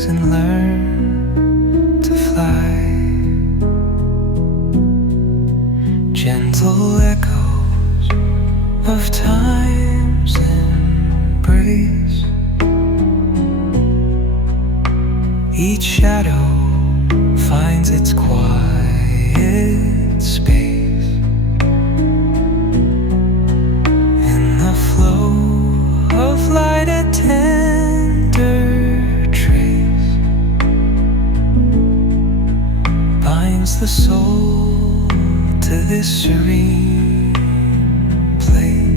wings and learn to fly. Gentle echoes of time's embrace. Each shadow finds its quiet space. In the flow of light, a tender trace binds the soul to this serene place.